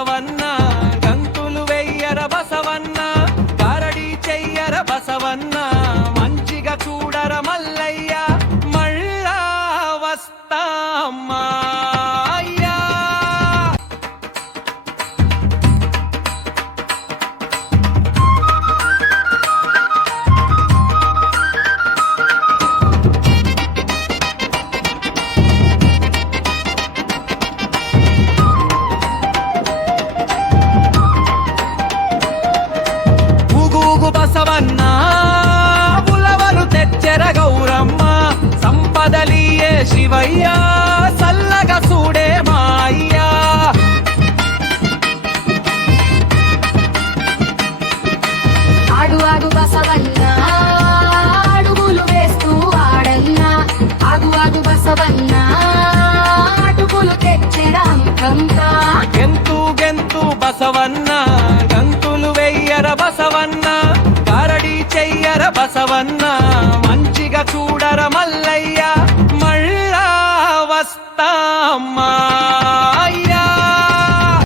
బసవన్న గంతులు వెయ్యర బసవన్న గారడి చెయ్యర బసవన్న మంచిగా చూడర మల్లయ్య మళ్ళా వస్తామ్మా బసవన్న ఉలవలు తెచ్చెర గౌరమ్మ సంపదలియే శివయ్య సల్లగా చూడే మాయ్యా ఆడు ఆడు బసవన్న అడుగులు వేస్తూ ఆడన్న ఆగు ఆగు బసవన్న అడుగులు తెచ్చెర గెంతు గెంతు బసవన్న గంతులు వెయ్యర బసవన్న గారడి చెయ్యర బసవన్న మంచిగా చూడర మల్లయ్య